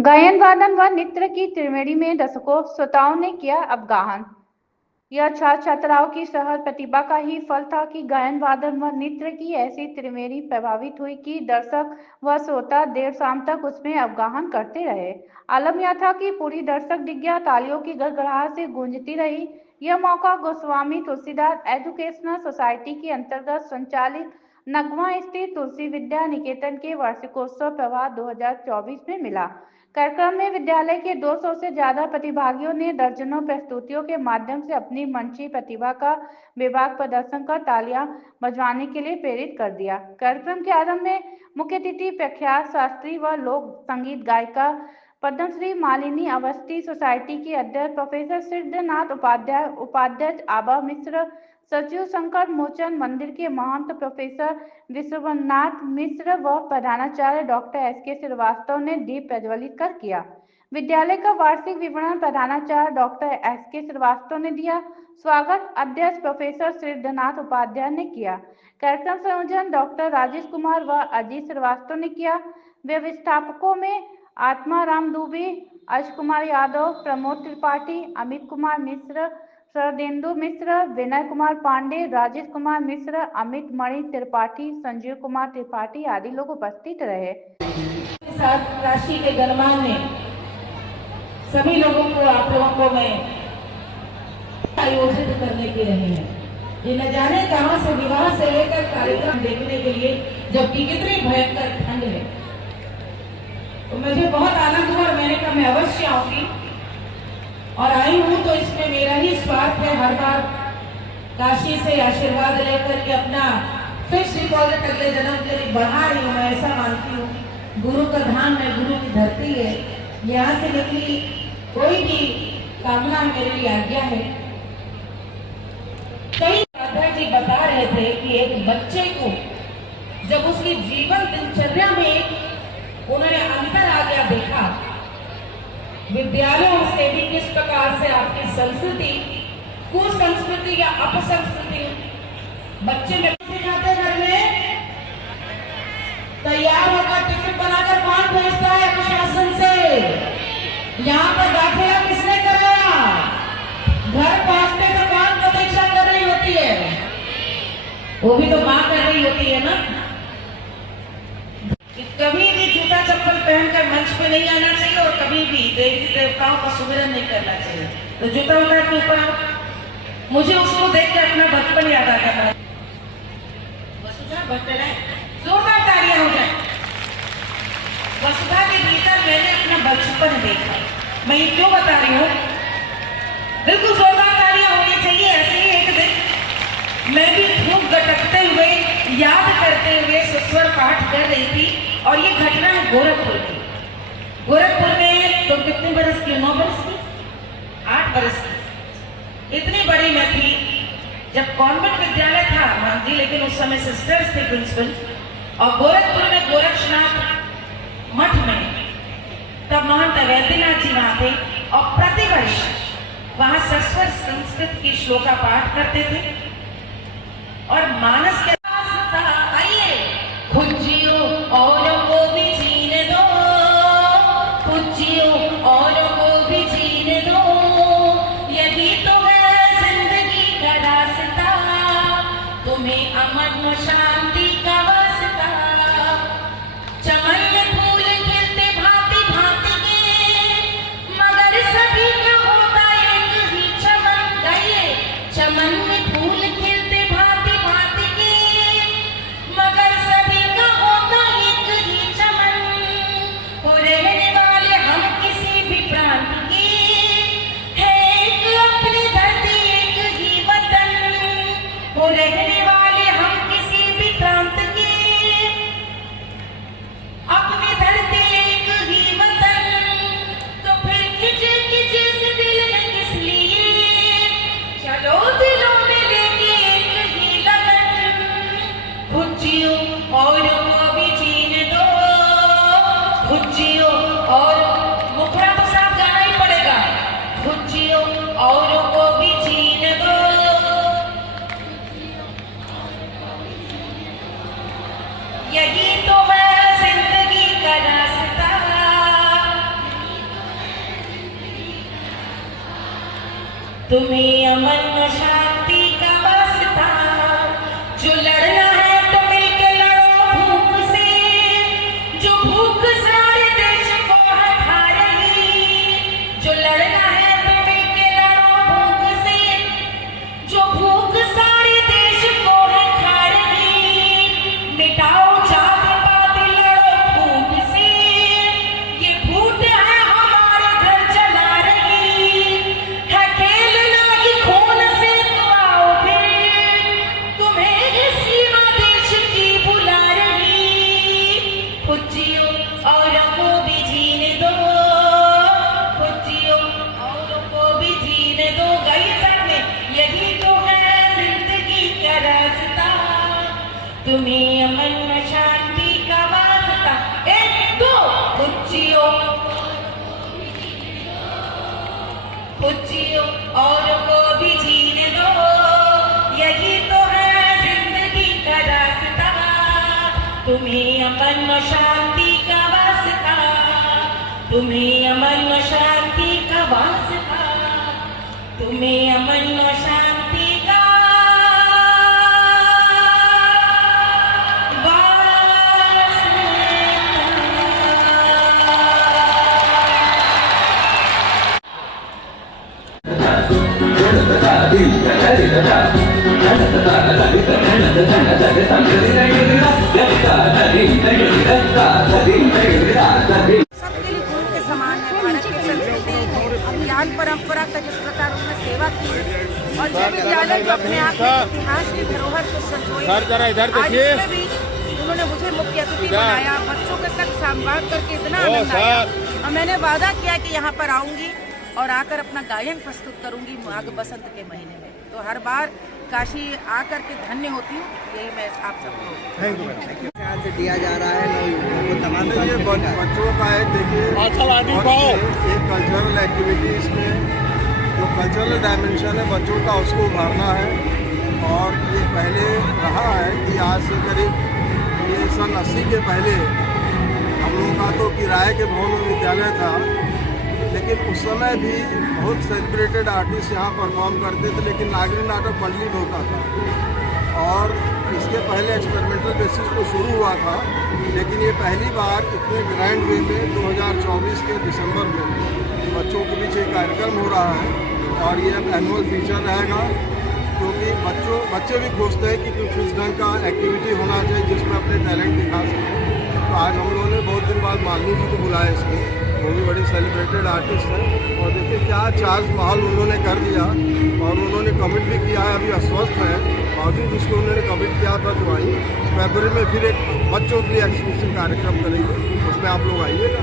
गायन वादन व नृत्य की त्रिवेणी में दशकों श्रोताओं ने किया अवगाहन। यह छात्र छात्राओं की सहज प्रतिभा का ही फल था कि गायन वादन व नृत्य की ऐसी त्रिवेणी प्रभावित हुई कि दर्शक व श्रोता देर शाम तक उसमें अवगाहन करते रहे। आलम यह था कि पूरी दर्शक डिग्गिया तालियों की गड़गड़ाहट से गूंजती रही। यह मौका गोस्वामी तुलसीदास एजुकेशनल सोसाइटी के अंतर्गत संचालित नगमा स्थित तुलसी विद्या निकेतन के वार्षिकोत्सव प्रभात 2024 में मिला। कार्यक्रम में विद्यालय के 200 से ज्यादा प्रतिभागियों ने दर्जनों प्रस्तुतियों के माध्यम से अपनी मंची प्रतिभा का बेबाक प्रदर्शन कर तालियां बजवाने के लिए प्रेरित कर दिया। कार्यक्रम के आरंभ में मुख्य अतिथि प्रख्यात शास्त्रीय व लोक संगीत गायिका पद्मश्री मालिनी अवस्थी, सोसाइटी के अध्यक्ष प्रोफेसर सिद्धनाथ उपाध्याय, उपाध्यक्ष आभा मिश्र, सचिव शंकर मोचन मंदिर के महंत प्रोफेसर विश्वनाथ मिश्र व प्रधानाचार्य डॉक्टर एस.के. श्रीवास्तव ने दीप प्रज्वलित कर किया। विद्यालय का वार्षिक विवरण प्रधानाचार्य डॉक्टर एस.के. श्रीवास्तव ने दिया। स्वागत अध्यक्ष प्रोफेसर सिद्धनाथ उपाध्याय ने किया। कार्यक्रम संयोजन डॉक्टर राजेश कुमार व अजीत श्रीवास्तव ने किया। व्यवस्थापकों में आत्मा राम दुबे, अश कुमार यादव, प्रमोद त्रिपाठी, अमित कुमार मिश्र, शरदेंदु मिश्र, विनय कुमार पांडे, राजेश कुमार मिश्र, अमित मणि त्रिपाठी, संजीव कुमार त्रिपाठी आदि लोग उपस्थित रहे। साथ काशी के गणमान्य सभी लोगों को, आप लोगों को मैं आयोजित करने के रहे हैं। ये न जाने कहां से विवाह से लेकर कार्यक्रम देखने के लिए, जबकि कितनी भयंकर ठंड है, तो मुझे बहुत आनंद हुआ और मैंने कहा मैं अवश्य आऊंगी और आई हूं। तो इसमें मेरा ही स्वार्थ है, हर बार काशी से आशीर्वाद लेकर के अपना फिक्स डिपॉजिट अगले जन्म के लिए बढ़ा रही हूँ। मैं ऐसा मानती हूँ, गुरु का धाम है, गुरु की धरती है, यहाँ से निकली कोई भी कामना मेरे लिए आज्ञा है। कई राधा जी बता रहे थे कि एक बच्चे को जब उसकी जीवन दिनचर्या में उन्होंने अंतर आ गया देखा, विद्यालयों से भी किस प्रकार से आपकी संस्कृति, कुसंस्कृति या अपसंस्कृति बच्चे में सिखाते घर में तैयार होकर टिफिन बनाकर कौन भेजता है अनुशासन से? यहाँ पर दाखिला किसने कराया? घर पहुंचने का कौन प्रतीक्षा कर रही होती है? वो भी तो माँ कर रही होती है ना। कभी भी जूता चप्पल पहनकर मंच पे नहीं आना चाहिए और कभी भी देवी देवताओं का सुमिरन नहीं करना चाहिए। तो जूता उतार के ऊपर आओ। मुझे उसको देख के अपना बचपन याद आ गया। वसुधा भट्टराय, जोरदार तालियां हो जाए। वसुधा के भीतर मैंने अपना बचपन देखा। मैं ये क्यों बता रही हूँ? बिल्कुल जोरदार तालियां होनी चाहिए। ऐसे ही एक दिन मैं भी खूब गटकते हुए, याद करते हुए सुस्वर पाठ कर रही थी और ये घटना है गोरखपुर की। गोरखपुर में तो कितने बरस की? 9 बरस की, 8 बरस की। इतनी बड़ी मैं थी जब कॉन्वेंट विद्यालय था मान जी, लेकिन उस समय सिस्टर्स थे प्रिंसिपल। और गोरखपुर में गोरक्षनाथ मठ में तब महंत वैद्यनाथ जी वहां थे और प्रतिवर्ष वहां सरस्वत संस्कृत की श्लोका पाठ करते थे। और मानस के आइए खुजियो और को भी जीने दो, खुजियो और को भी जीने दो, यही तो है जिंदगी का रास्ता, तुम्हें अमन शांति का वास्ता। चमन में फूल खिलते भांति भांति के, मगर सभी का होता एक ही चमन। गाइए, चमन में फूल खिलते भांति भांति के, मगर सभी का होता एक ही चमन। हो रहने वाले हम किसी भी प्रांत के, है एक अपनी धरती एक ही वतन। हो रहने वाले हम किसी तुम्हें अमन और शांति का वास्ता, जो लड़ना है तो मिलके लड़ो भूख से, जो भूख सारे देश को हटा रही। जो लड़ना है तो मिलके लड़ो भूख से, जो भूख सारे देश को हटा रही। मिटाओ जात पात लड़ो भूख से, ये भूत है हमारे घर चला रही। है खेलना ही खून से तो आओ फिर, तुम्हें इस सीमा देश की बुला रही। खुद जियो औरों को भी जीने दो, खुद जियो औरों को भी जीने दो। गई सामने यही तो है जिंदगी का रास्ता, तुम्हें अमन में शांति का वास्ता। एक दो खुद जियो, खुद जियो औरों को भी जीने दो, यही तो है जिंदगी का रास्ता, तुम्हें अमन और शांति का वास्ता, तुम्हें अमन और शांति का वास्ता, तुम्हें अमन और शांति का सबके लिए गुरु के समान है। भारत की संस्कृति ज्ञान परंपरा का जिस प्रकार उन्होंने सेवा की है, और जो विद्यालय जो अपने आप में इतिहास की धरोहर को संजोए, आज इसमें भी उन्होंने मुझे मुख्य अतिथि बनाया। बच्चों के साथ संवाद करके इतना आनंद आया, और मैंने वादा किया कि यहाँ पर आऊंगी और आकर अपना गायन प्रस्तुत करूंगी माघ बसंत के महीने में। तो हर बार काशी आकर के धन्य होती हूँ, यही मैं आप सबको आज दिया जा रहा है नवयुवकों को तमाम ये बच्चों का है। देखिए एक कल्चरल एक्टिविटी, इसमें जो कल्चरल डायमेंशन है बच्चों का उसको उभारना है। और ये पहले रहा है कि आज से करीब ये सन 80 के पहले हम लोगों का तो किराए के भवन में विद्यालय था, लेकिन उस समय भी बहुत सेलिब्रेटेड आर्टिस्ट यहाँ परफॉर्म करते थे, लेकिन नागरिक नाटक मंडली में होता था। और इसके पहले एक्सपेरिमेंटल बेसिस पे शुरू हुआ था, लेकिन ये पहली बार इतने ग्रैंड वे में 2024 के दिसंबर में बच्चों के बीच एक कार्यक्रम हो रहा है। और ये एनुअल फीचर रहेगा, क्योंकि बच्चे भी खोजते हैं कि कुछ इस ढंग का एक्टिविटी होना चाहिए जिसमें अपने टैलेंट दिखा सकें। तो आज हम लोगों ने बहुत दिन बाद मालिनी जी को बुलाया इसमें, वो भी बड़ी सेलिब्रेटेड आर्टिस्ट है। और देखिए क्या चार्ज माहौल उन्होंने कर दिया, और उन्होंने कमिट भी किया है, अभी अस्वस्थ है बावजूद जिसको उन्होंने कमिट किया था तो आई फरवरी में फिर एक बच्चों के लिए एक्सक्लूसिव कार्यक्रम करेंगे, उसमें आप लोग आइएगा।